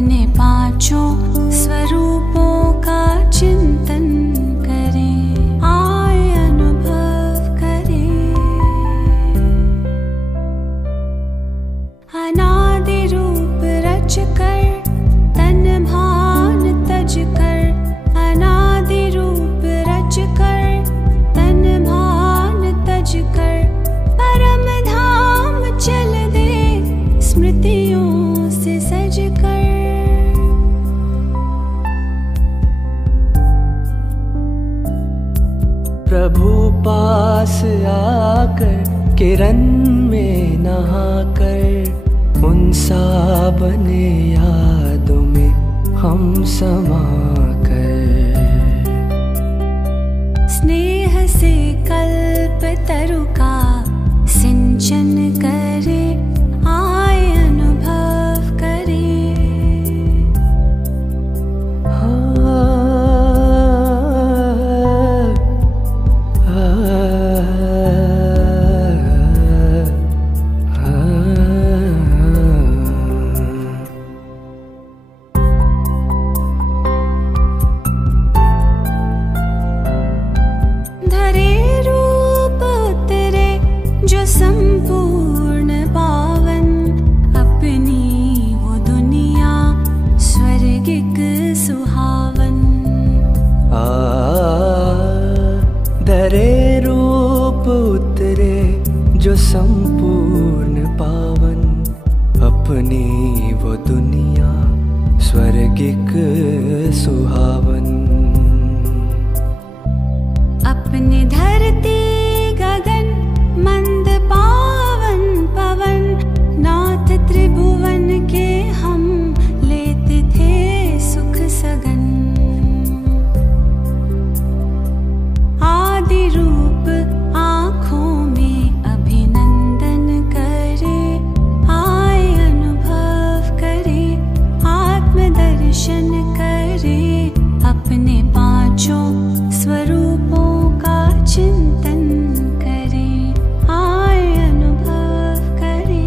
अपने पांचों स्वरूपों का चिंतन करें, आए अनुभव करें। अनादि रूप रच कर तन भान तज कर, अनादि रूप रच कर तन भान तज कर, परम धाम चल दे स्मृतियों से सज कर। प्रभु पास आकर किरण में नहाकर, उन सा बने यादों में हम समा कर। स्नेह से कल्प तरु का सिंचन करे, आए अनुभव करे। धरे रूप उतरे जो संपूर्ण पावन, अपनी वो दुनिया स्वर्गिक सुहावन। धरे रूप उतरे जो संपूर्ण पावन, अपनी वो दुनिया स्वर्गिक सुहावन। अपने धरती गगन मंद पावन पवन, नाथ त्रिभुवन के हम लेते थे सुख सगन। आदि रूप आँखों में अभिनंदन करे, आए अनुभव करे, आत्मदर्शन करे, अपने पांचों स्वरूपों का चिंतन करे, आए अनुभव करे।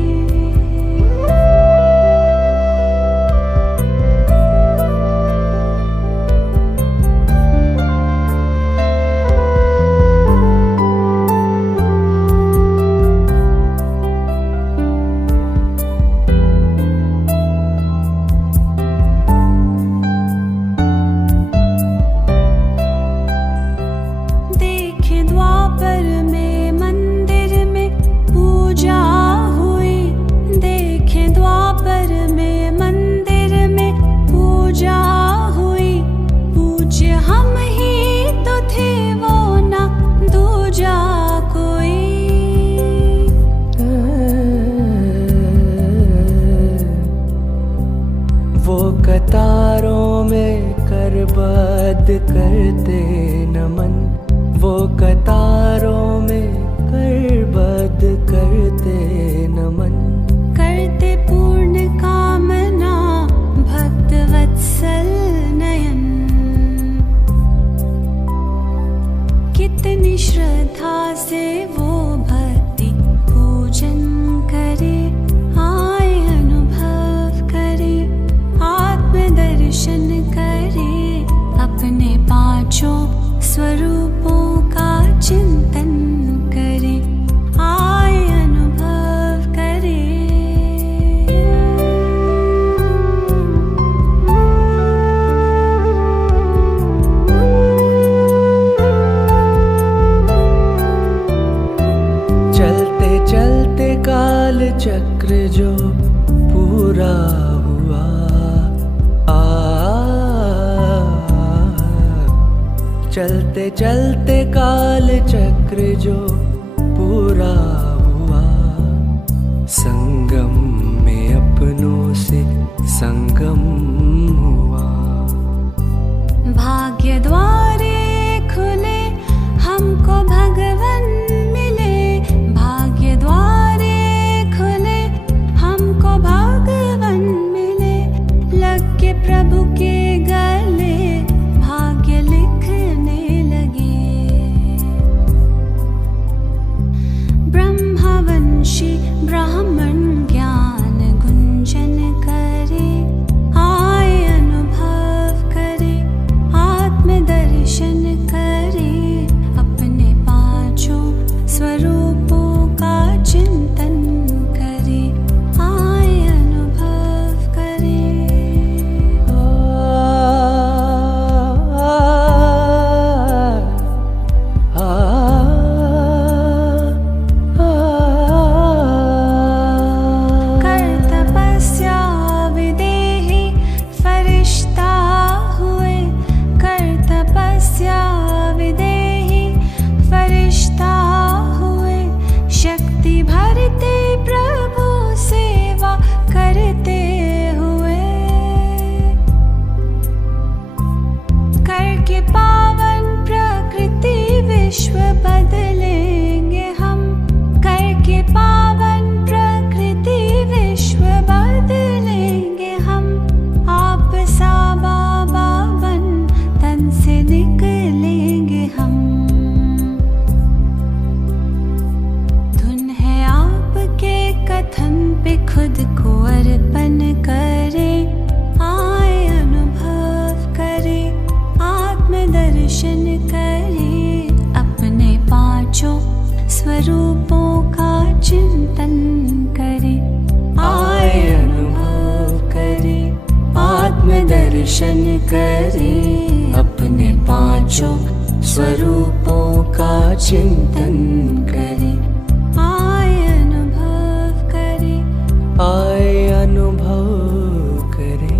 देखे द्वापर में मंदिर में पूजा हुई, देखे द्वापर में मंदिर में पूजा हुई। पूज्य हम ही तो थे वो ना दूजा कोई। वो कतारों में करबद्ध करते नमन, वो कतारों में करबद्ध करते नमन। करते पूर्ण कामना भक्त वत्सल नयन, कितनी श्रद्धा से वो भक्ति पूजन करे, आए अनुभव करे, आत्मदर्शन करे, अपने पांचों स्वरूपों का चिंतन करे, आए अनुभव करे। चलते चलते काल चक्र जो पूरा हुआ, चलते चलते काल चक्र जो पूरा हुआ, संगम में अपनों से संगम हुआ। भाग्य द्वारे खुले हमको भगवन मिले, भाग्य द्वारे खुले हमको भगवन मिले। लग के प्रभु के गले भाग्य लिखने लगे, ब्रह्मवंशी ब्राह्मण ज्ञान गुंजन करे, तस्या विदेहि फरिश्ता हुए शक्ति भरते प्रभु सेवा करते हुए। करके पावन प्रकृति विश्व बदलेंगे हम, करके पावन प्रकृति विश्व बदलेंगे हम। आप सा बाबा बन तन से निकलेंगे हम। धुन है आपके कथन पे खुद को अर्पण करें, आए अनुभव करें, आत्मदर्शन करें, अपने पांचों स्वरूपों का चिंतन करें। आए अनुभव करें, आत्मदर्शन करें, अपने पांचों स्वरूपों का चिंतन करें। आए अनुभव करें, आए अनुभव करें।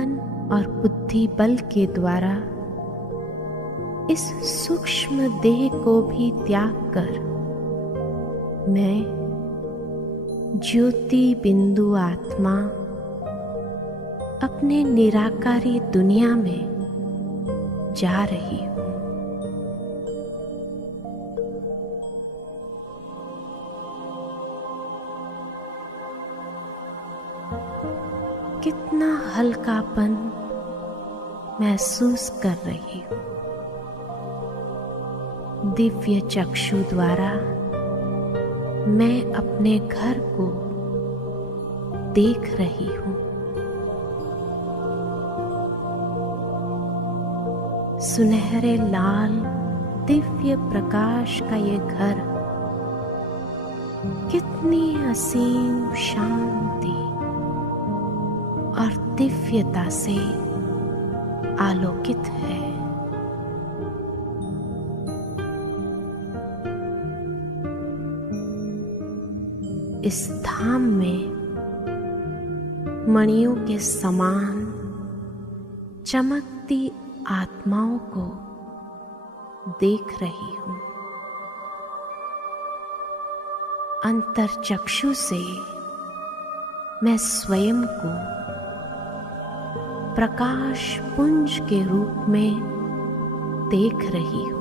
मन और बुद्धि बल के द्वारा इस सूक्ष्म देह को भी त्याग कर मैं ज्योति बिंदु आत्मा अपने निराकारी दुनिया में जा रही हूँ। कितना हल्कापन महसूस कर रही हूँ। दिव्य चक्षु द्वारा मैं अपने घर को देख रही हूँ। सुनहरे लाल दिव्य प्रकाश का ये घर कितनी असीम शांति और दिव्यता से आलोकित है। इस धाम में मणियों के समान चमकती आत्माओं को देख रही हूँ। अंतर्चक्षु से मैं स्वयं को प्रकाश पुंज के रूप में देख रही हूँ।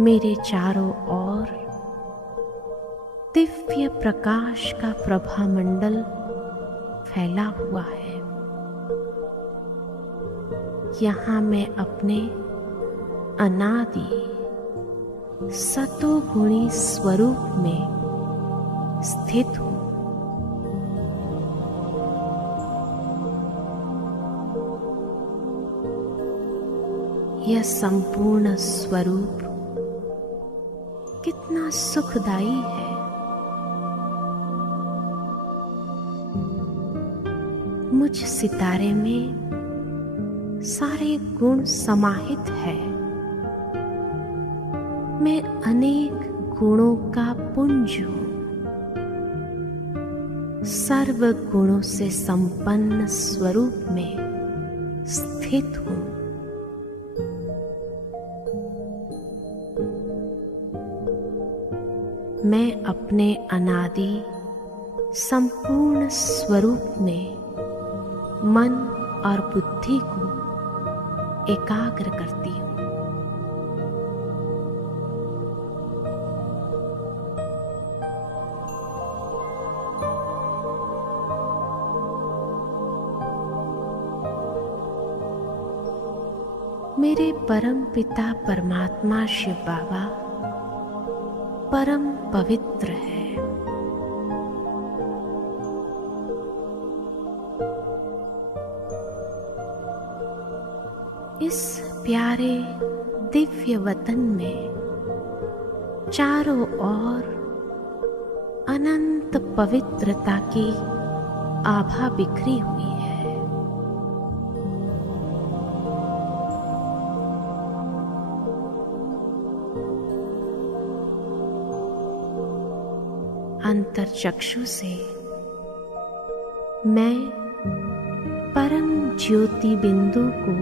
मेरे चारों ओर दिव्य प्रकाश का प्रभामंडल फैला हुआ है। यहाँ मैं अपने अनादि सतोगुणी स्वरूप में स्थित हूँ। यह संपूर्ण स्वरूप कितना सुखदायी है। मुझ सितारे में सारे गुण समाहित है। मैं अनेक गुणों का पुंज हूँ। सर्व गुणों से संपन्न स्वरूप में स्थित हूँ। मैं अपने अनादि संपूर्ण स्वरूप में मन और बुद्धि को एकाग्र करती हूँ। मेरे परम पिता परमात्मा शिव बाबा परम पवित्र है। इस प्यारे दिव्य वतन में चारों ओर अनंत पवित्रता की आभा बिखरी हुई है। अंतर्चक्षु से मैं परम ज्योति बिंदु को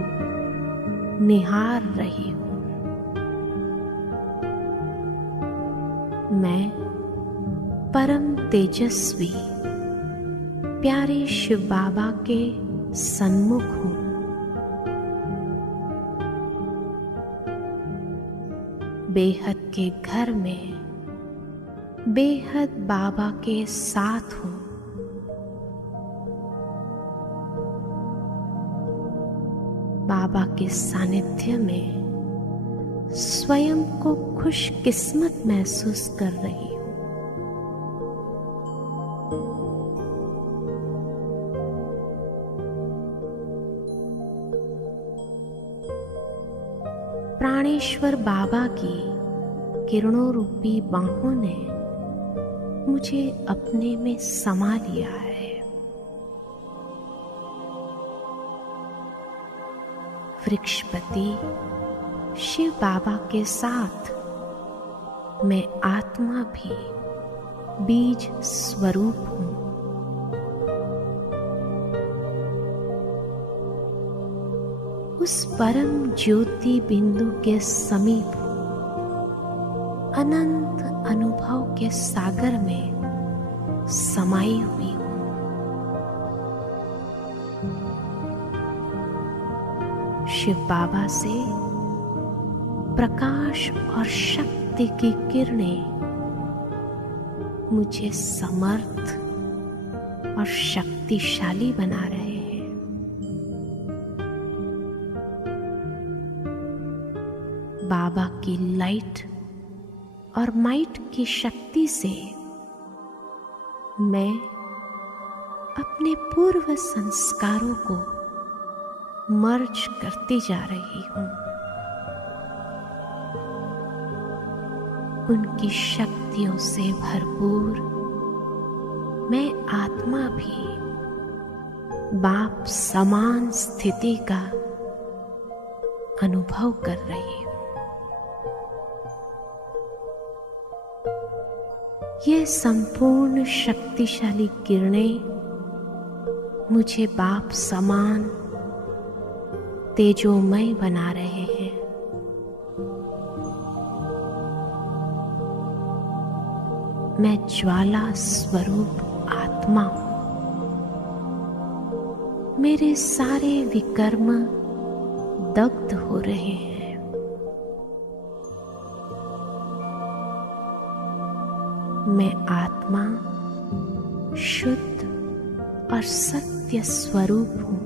निहार रही हूँ। मैं परम तेजस्वी प्यारे शिव बाबा के सन्मुख हूँ। बेहद के घर में बेहद बाबा के साथ हूँ। बाबा के सानिध्य में स्वयं को खुशकिस्मत महसूस कर रही हूँ। प्राणेश्वर बाबा की किरणों रूपी बाहों ने मुझे अपने में समा लिया है। वृक्षपति शिव बाबा के साथ मैं आत्मा भी बीज स्वरूप हूँ। उस परम ज्योति बिंदु के समीप अनंत अनुभव के सागर में समाई हुई हूँ। शिव बाबा से प्रकाश और शक्ति की किरणें मुझे समर्थ और शक्तिशाली बना रहे हैं। बाबा की लाइट और माइट की शक्ति से मैं अपने पूर्व संस्कारों को मर्ज करती जा रही हूँ। उनकी शक्तियों से भरपूर मैं आत्मा भी बाप समान स्थिति का अनुभव कर रही हूँ। ये संपूर्ण शक्तिशाली किरणें मुझे बाप समान तेजोमय बना रहे हैं। मैं ज्वाला स्वरूप आत्मा हूं। मेरे सारे विकर्म दग्ध हो रहे हैं। मैं आत्मा शुद्ध और सत्य स्वरूप हूं।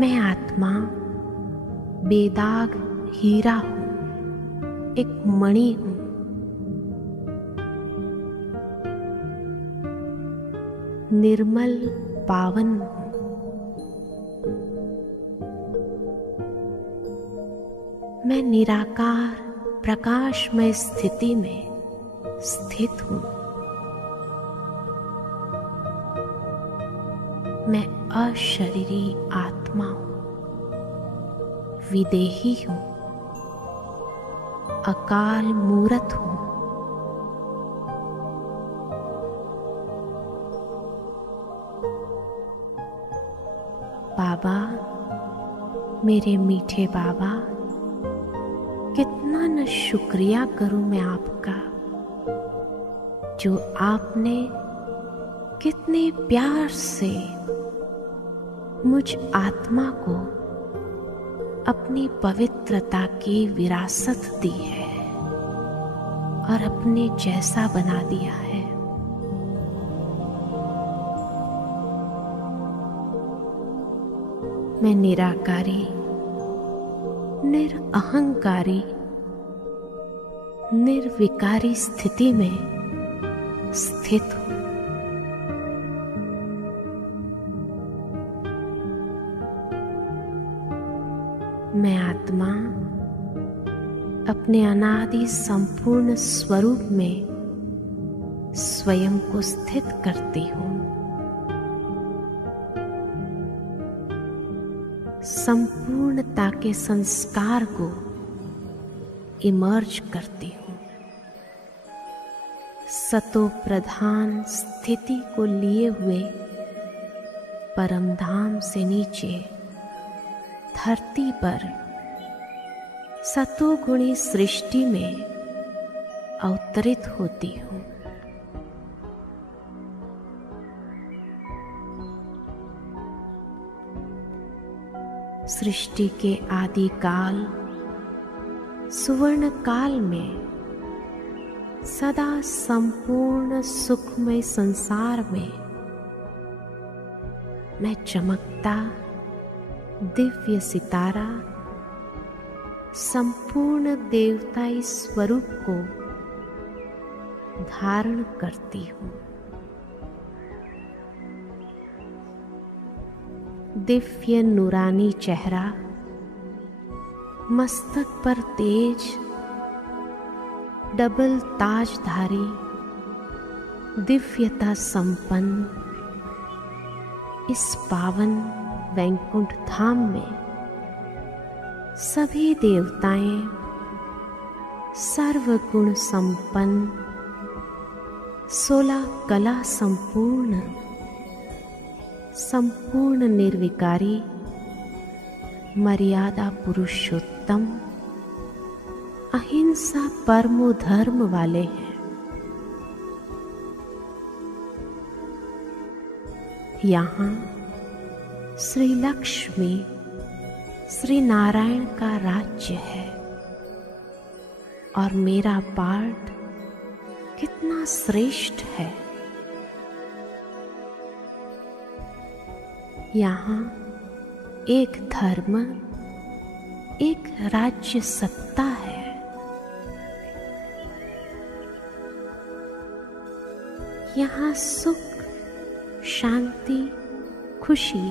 मैं आत्मा बेदाग हीरा हूं, एक मणि हूं। निर्मल पावन हूं। मैं निराकार प्रकाशमय स्थिति में स्थित हूं। मैं अशरीरी आत्मा हूं, विदेही हूं, अकाल मूरत हूं। बाबा, मेरे मीठे बाबा, कितना न शुक्रिया करूं मैं आपका, जो आपने कितने प्यार से मुझ आत्मा को अपनी पवित्रता की विरासत दी है और अपने जैसा बना दिया है। मैं निराकारी, निरअहंकारी, निर्विकारी स्थिति में स्थित हूं। मैं आत्मा अपने अनादि संपूर्ण स्वरूप में स्वयं को स्थित करती हूं। संपूर्णता के संस्कार को इमर्ज करती हूं। सतो प्रधान स्थिति को लिए हुए परमधाम से नीचे धरती पर सतोगुणी सृष्टि में अवतरित होती हूं। सृष्टि के आदि काल सुवर्ण काल में सदा संपूर्ण सुखमय संसार में मैं चमकता दिव्य सितारा संपूर्ण देवताई स्वरूप को धारण करती हूँ। दिव्य नूरानी चेहरा, मस्तक पर तेज, डबल ताजधारी, दिव्यता संपन्न इस पावन वैकुंठ धाम में सभी देवताएं सर्वगुण संपन्न, 16 कला संपूर्ण, संपूर्ण निर्विकारी, मर्यादा पुरुषोत्तम, अहिंसा परमो धर्म वाले हैं। यहाँ श्री लक्ष्मी, श्री नारायण का राज्य है और मेरा पार्ट कितना श्रेष्ठ है। यहाँ एक धर्म, एक राज्य सत्ता है। यहाँ सुख, शांति, खुशी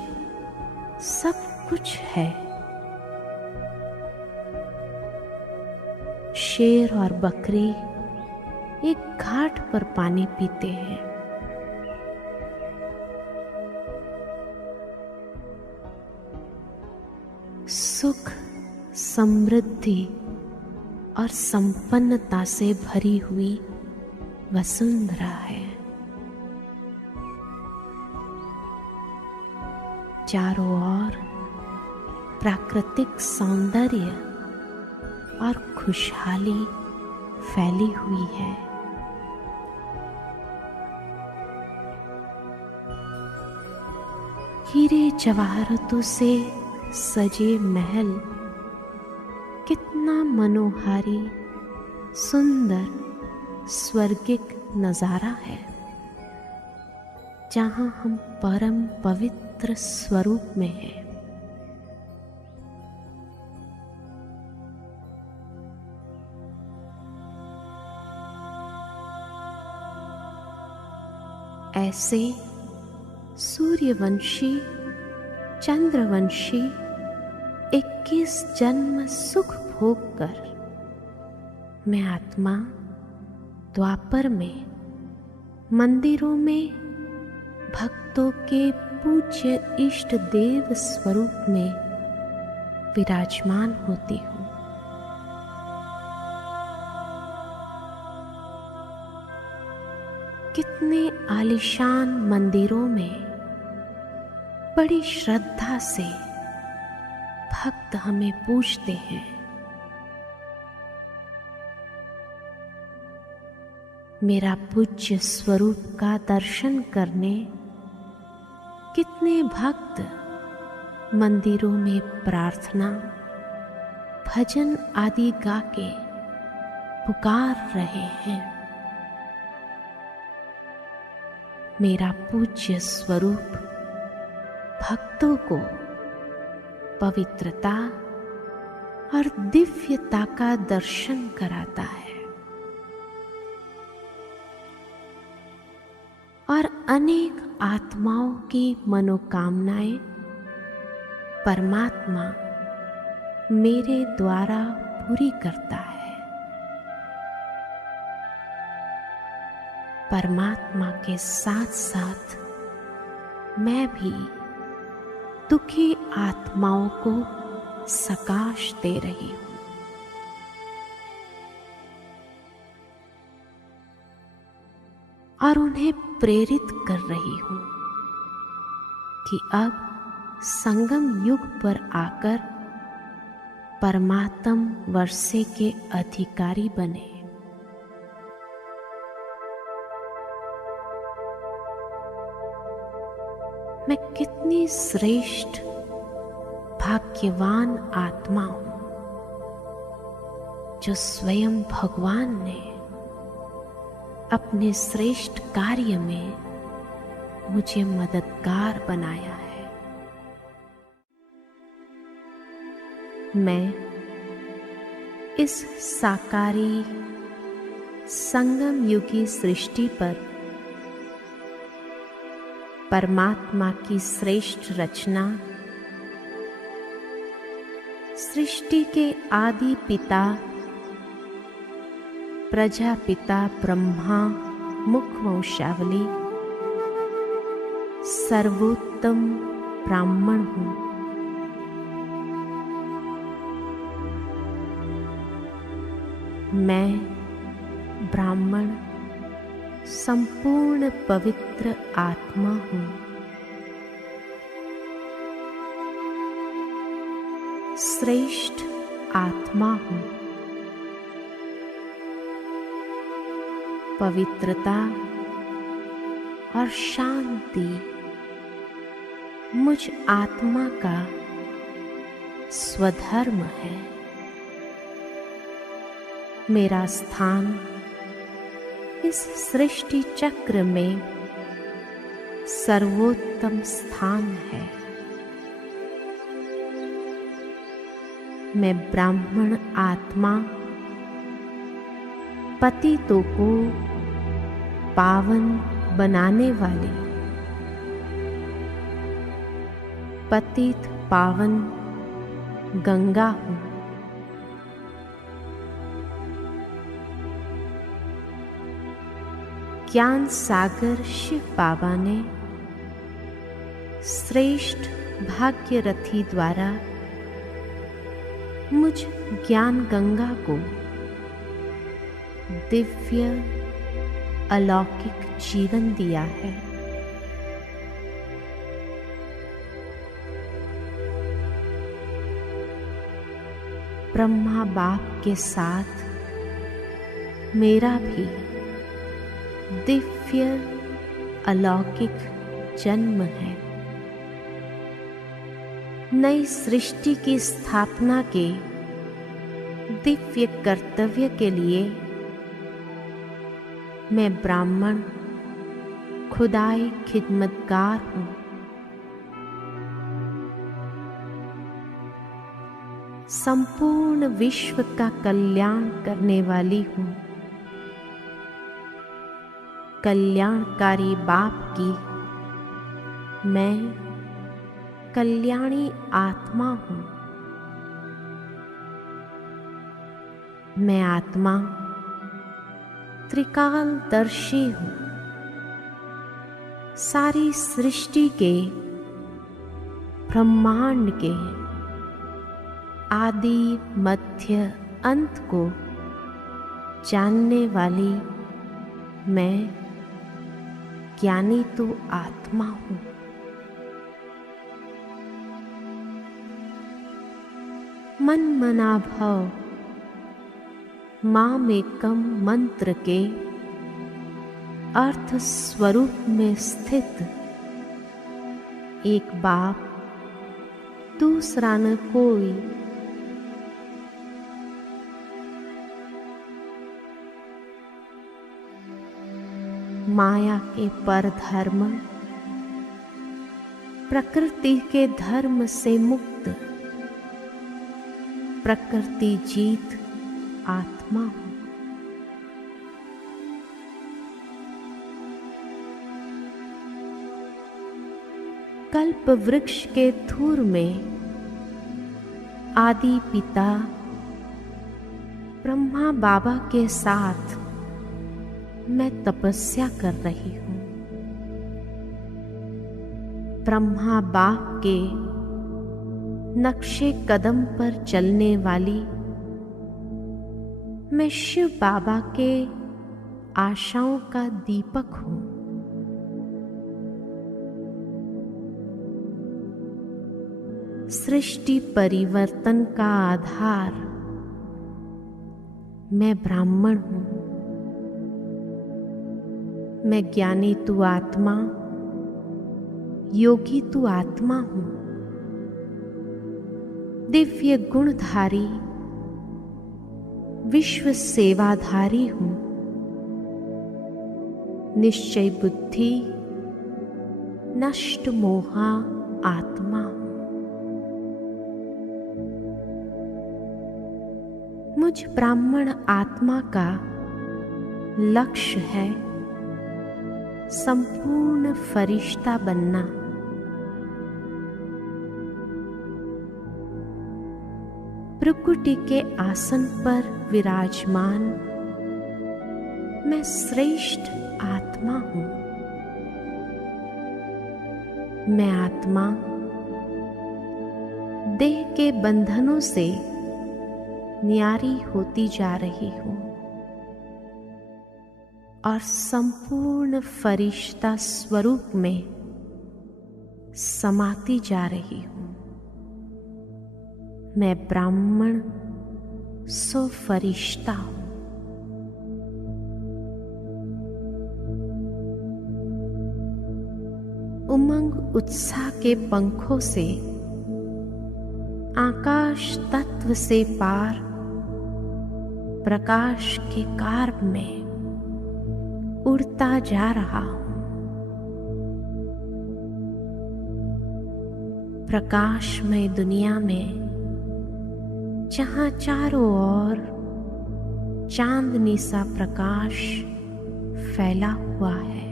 सब कुछ है। शेर और बकरी एक घाट पर पानी पीते हैं। सुख, समृद्धि और संपन्नता से भरी हुई वसुंधरा है। चारों ओर प्राकृतिक सौंदर्य और खुशहाली फैली हुई है। हीरे जवाहरातों से सजे महल कितना मनोहारी, सुंदर, स्वर्गिक नजारा है, जहां हम परम पवित्र स्वरूप में हैं। ऐसे सूर्यवंशी, चंद्रवंशी 21 जन्म सुख भोग कर मैं आत्मा द्वापर में मंदिरों में भक्तों के पूज्य इष्ट देव स्वरूप में विराजमान होती हूँ। कितने आलीशान मंदिरों में बड़ी श्रद्धा से भक्त हमें पूजते हैं। मेरा पूज्य स्वरूप का दर्शन करने कितने भक्त मंदिरों में प्रार्थना, भजन आदि गा के पुकार रहे हैं। मेरा पूज्य स्वरूप भक्तों को पवित्रता और दिव्यता का दर्शन कराता है और अनेक आत्माओं की मनोकामनाएं परमात्मा मेरे द्वारा पूरी करता है। परमात्मा के साथ साथ मैं भी दुखी आत्माओं को सकाश दे रही हूँ। और उन्हें प्रेरित कर रही हूँ कि अब संगम युग पर आकर परमात्म वर्षे के अधिकारी बने। मैं कितनी श्रेष्ठ भाग्यवान आत्मा हूं जो स्वयं भगवान ने अपने श्रेष्ठ कार्य में मुझे मददगार बनाया है। मैं इस साकारी संगम युगी सृष्टि पर परमात्मा की श्रेष्ठ रचना, सृष्टि के आदि पिता प्रजापिता ब्रह्मा मुख वंशावली सर्वोत्तम ब्राह्मण हूँ। मैं ब्राह्मण संपूर्ण पवित्र आत्मा हूँ। श्रेष्ठ आत्मा हूँ। पवित्रता और शांति मुझ आत्मा का स्वधर्म है। मेरा स्थान इस सृष्टि चक्र में सर्वोत्तम स्थान है। मैं ब्राह्मण आत्मा पतितों को पावन बनाने वाली पतित पावन गंगा हूँ। ज्ञान सागर शिव बाबा ने श्रेष्ठ भाग्यरथी द्वारा मुझ ज्ञान गंगा को दिव्य अलौकिक जीवन दिया है। ब्रह्मा बाप के साथ मेरा भी दिव्य अलौकिक जन्म है। नई सृष्टि की स्थापना के दिव्य कर्तव्य के लिए मैं ब्राह्मण खुदाई खिदमतगार हूँ। संपूर्ण विश्व का कल्याण करने वाली हूँ। कल्याणकारी बाप की मैं कल्याणी आत्मा हूँ। मैं आत्मा त्रिकालदर्शी हूँ। सारी सृष्टि के ब्रह्मांड के आदि मध्य अंत को जानने वाली मैं ज्ञानी तो आत्मा हूँ। मन मना भव मामेकम मंत्र के अर्थ स्वरूप में स्थित एक बाप दूसरा न कोई। माया के परधर्म प्रकृति के धर्म से मुक्त प्रकृति जीत आत्मा हूँ। कल्प वृक्ष के धूर में आदि पिता ब्रह्मा बाबा के साथ मैं तपस्या कर रही हूँ। ब्रह्मा बाप के नक्शे कदम पर चलने वाली मैं शिव बाबा के आशाओं का दीपक हूँ। सृष्टि परिवर्तन का आधार मैं ब्राह्मण हूँ। मैं ज्ञानी तू आत्मा योगी तू आत्मा हूँ। दिव्य गुणधारी विश्व सेवाधारी हूँ। निश्चय बुद्धि नष्ट मोहा आत्मा हूँ। मुझ ब्राह्मण आत्मा का लक्ष्य है संपूर्ण फरिश्ता बनना। प्रकृति के आसन पर विराजमान मैं श्रेष्ठ आत्मा हूँ। मैं आत्मा देह के बंधनों से न्यारी होती जा रही हूँ और संपूर्ण फरिश्ता स्वरूप में समाती जा रही हूँ। मैं ब्राह्मण सो फरिश्ता हूँ। उमंग उत्साह के पंखों से आकाश तत्व से पार प्रकाश के कार्ब में उड़ता जा रहा हूं। प्रकाशमय दुनिया में जहां चारों ओर चांदनी सा प्रकाश फैला हुआ है,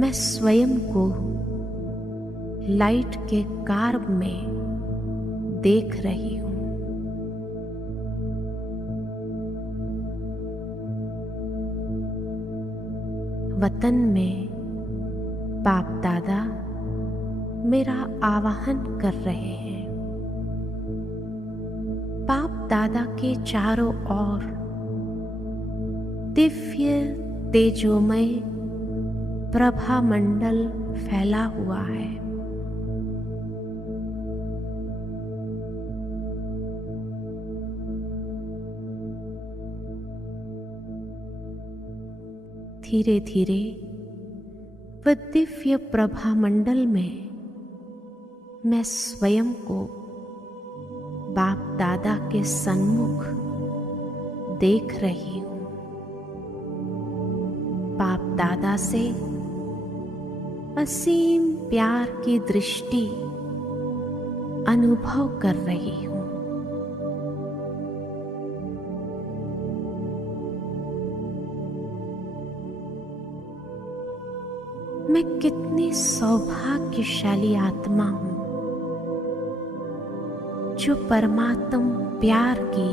मैं स्वयं को लाइट के कार्ब में देख रही हूं। वतन में बाप दादा मेरा आवाहन कर रहे हैं। बाप दादा के चारों ओर दिव्य तेजोमय प्रभा मंडल फैला हुआ है। धीरे धीरे वह दिव्य प्रभा मंडल में मैं स्वयं को बाप दादा के सन्मुख देख रही हूं। बाप दादा से असीम प्यार की दृष्टि अनुभव कर रही हूं। मैं कितनी सौभाग्यशाली आत्मा हूं जो परमात्म प्यार की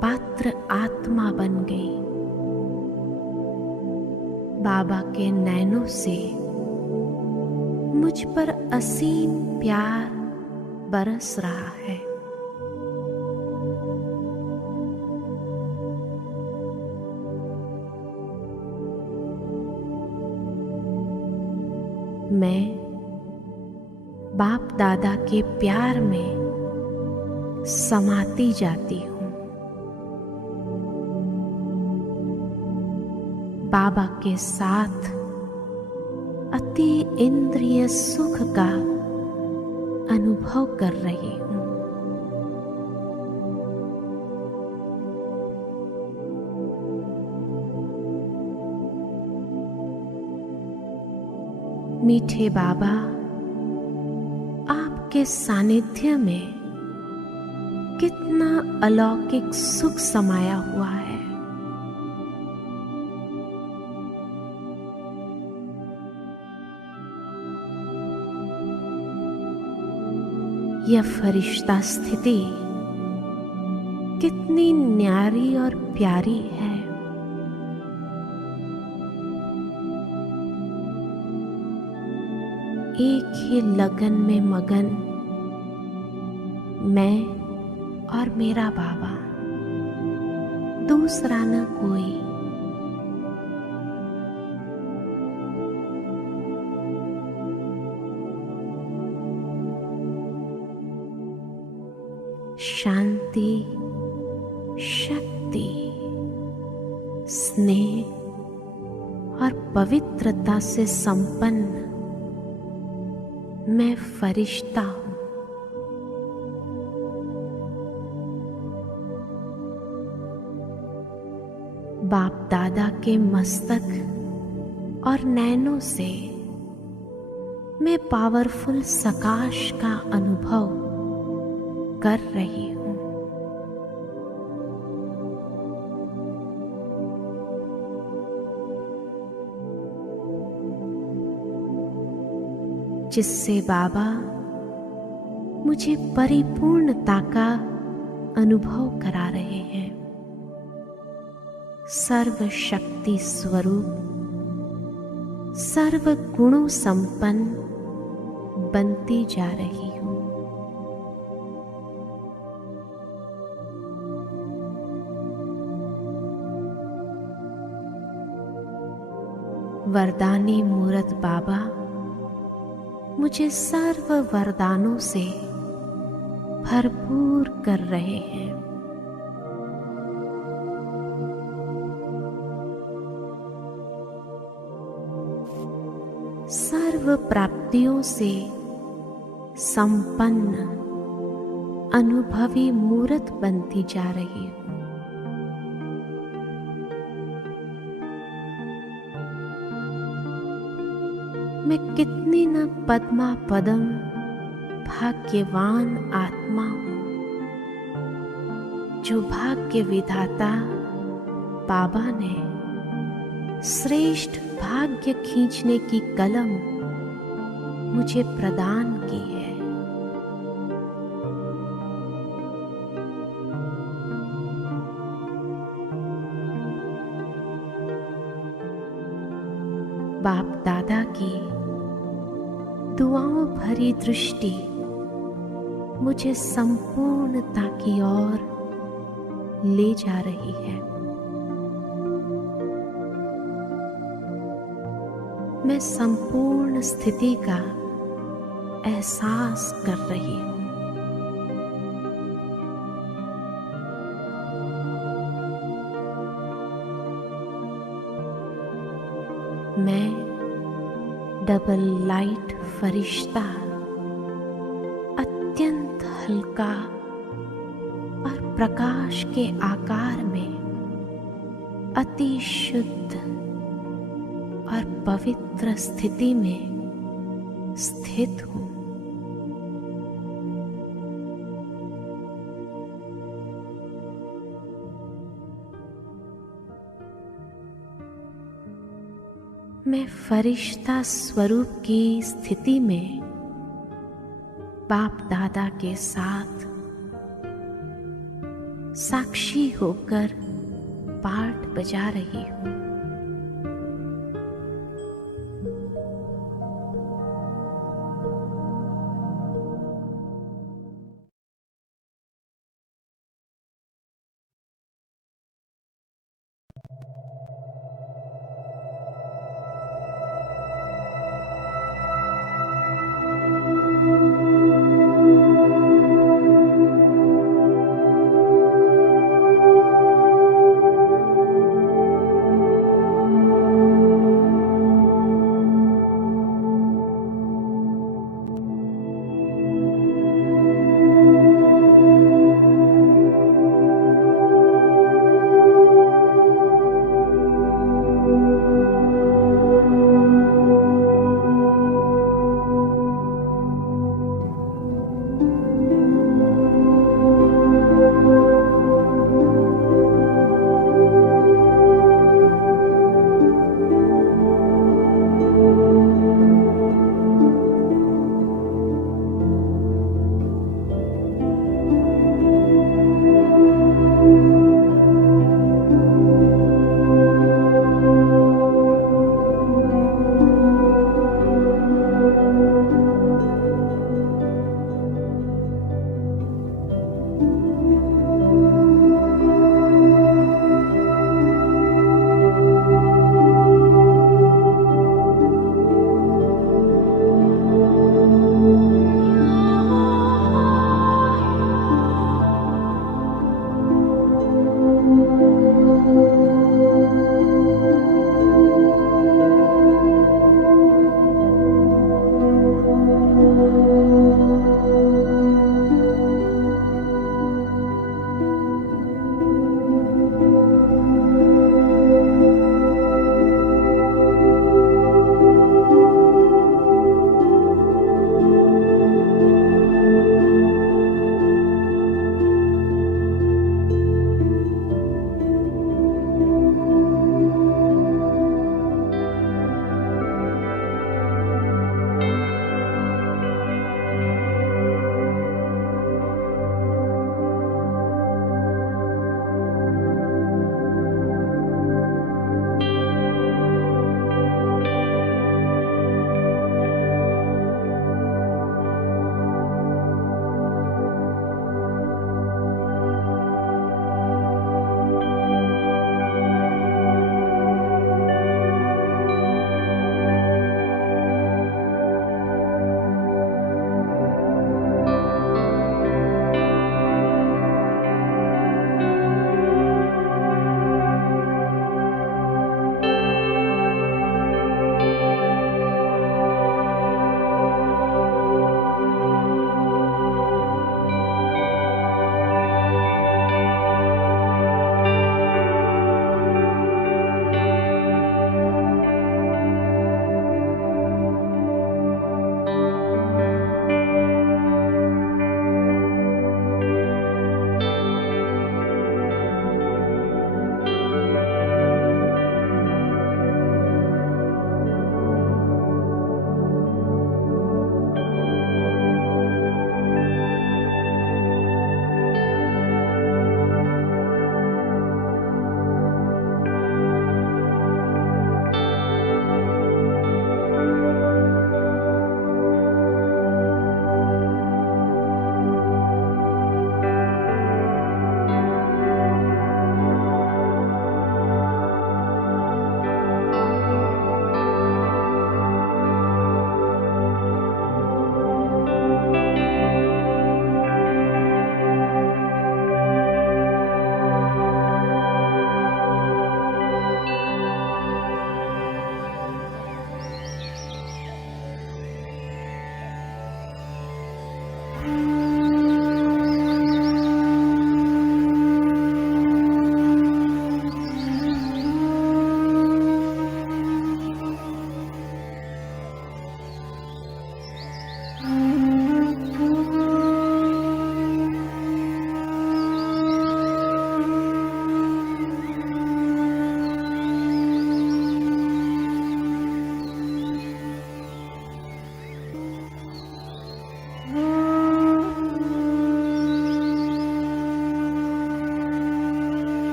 पात्र आत्मा बन गई। बाबा के नैनों से मुझ पर असीम प्यार बरस रहा है। मैं बाप दादा के प्यार में समाती जाती हूँ। बाबा के साथ अति इंद्रिय सुख का अनुभव कर रही हूँ। मीठे बाबा, आपके सानिध्य में कितना अलौकिक सुख समाया हुआ है। यह फरिश्ता स्थिति कितनी न्यारी और प्यारी है। एक ही लगन में मगन मैं और मेरा बाबा, दूसरा न कोई। शांति, शक्ति, स्नेह और पवित्रता से संपन्न मैं फरिश्ता हूं। बाप दादा के मस्तक और नैनों से मैं पावरफुल सकाश का अनुभव कर रही हूं। जिससे बाबा मुझे परिपूर्णता का अनुभव करा रहे हैं। सर्व शक्ति स्वरूप, सर्व गुणों संपन्न बनती जा रही हूँ। वरदानी मूरत बाबा मुझे सर्व वरदानों से भरपूर कर रहे हैं। सर्व प्राप्तियों से संपन्न अनुभवी मूरत बनती जा रही हूँ। मैं कितनी न पद्मा पदम भाग्यवान आत्मा हूँ, जो भाग्य विधाता बाबा ने श्रेष्ठ भाग्य खींचने की कलम मुझे प्रदान की है। बाप दादा की दुआओं भरी दृष्टि मुझे संपूर्णता की ओर ले जा रही है। मैं संपूर्ण स्थिति का एहसास कर रही हूँ। मैं डबल लाइट फरिश्ता अत्यंत हल्का और प्रकाश के आकार में अति शुद्ध और पवित्र स्थिति में स्थित हूँ। मैं फरिश्ता स्वरूप की स्थिति में बाप दादा के साथ साक्षी होकर पाठ बजा रही हूँ।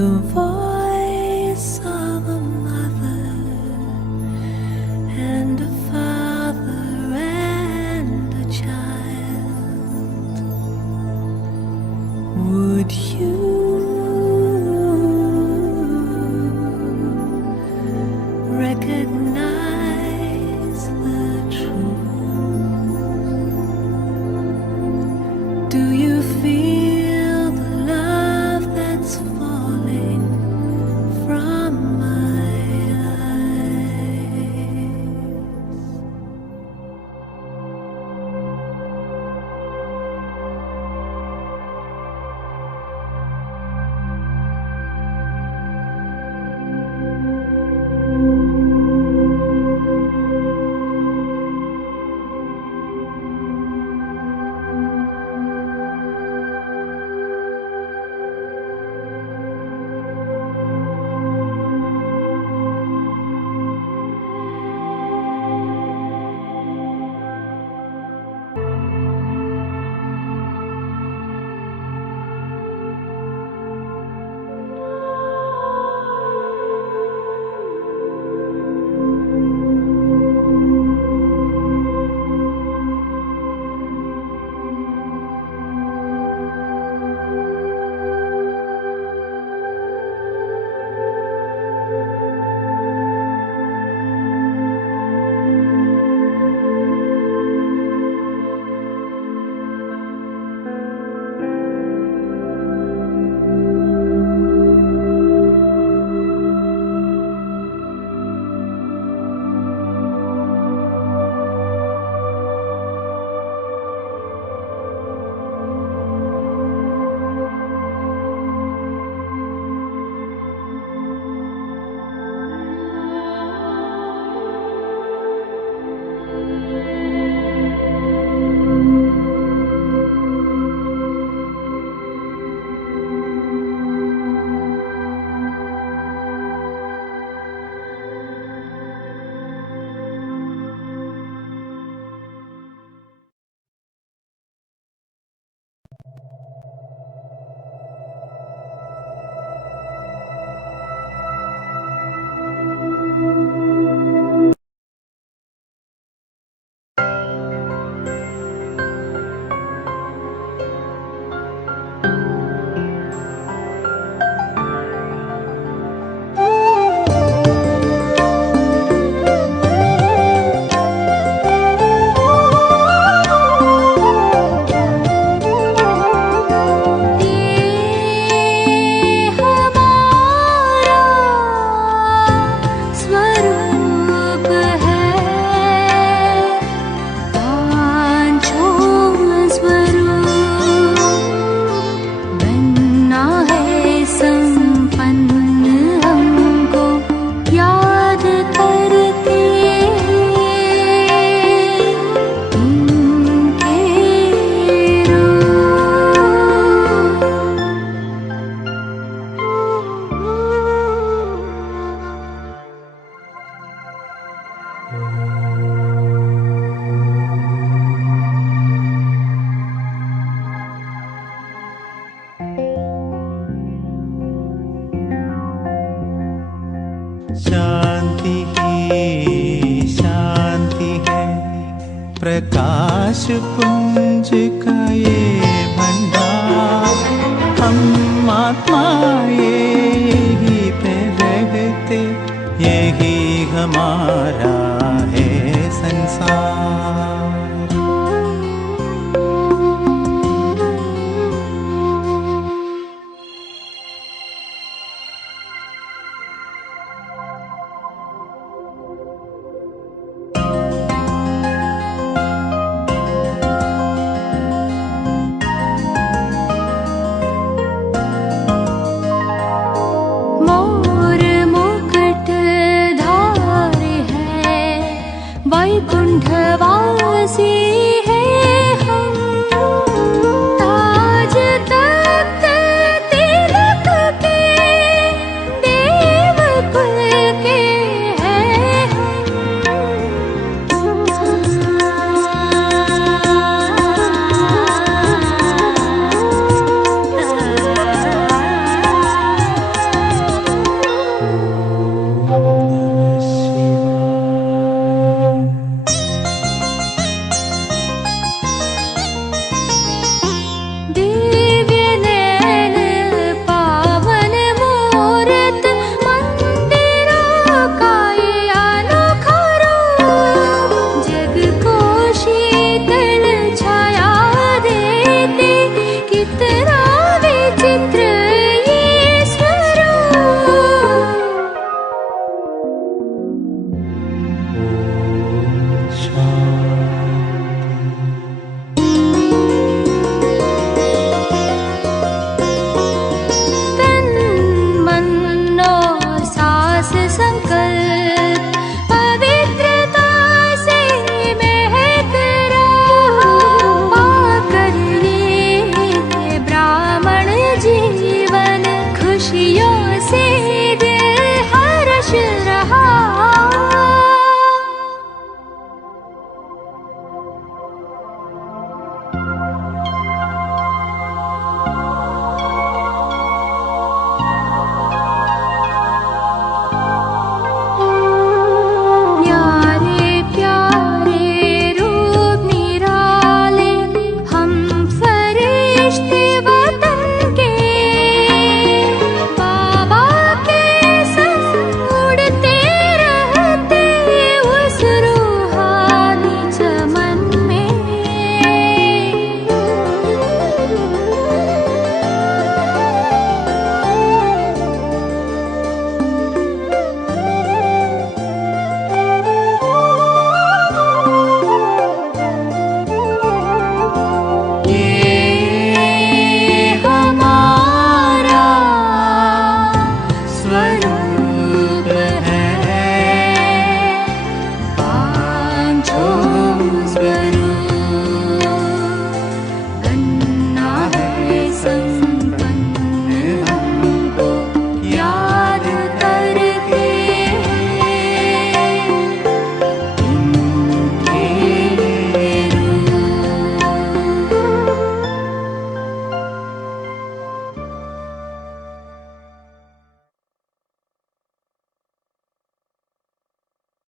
the voice of a mother and a father and a child. Would you recognize the truth? Do you feel the love that's falling from प्रकाश पुंज का ये भंडार, हम आत्मा यही पे रहते, यही हमारा है संसार। मोर मुकुट धार है वैकुंठ वासी,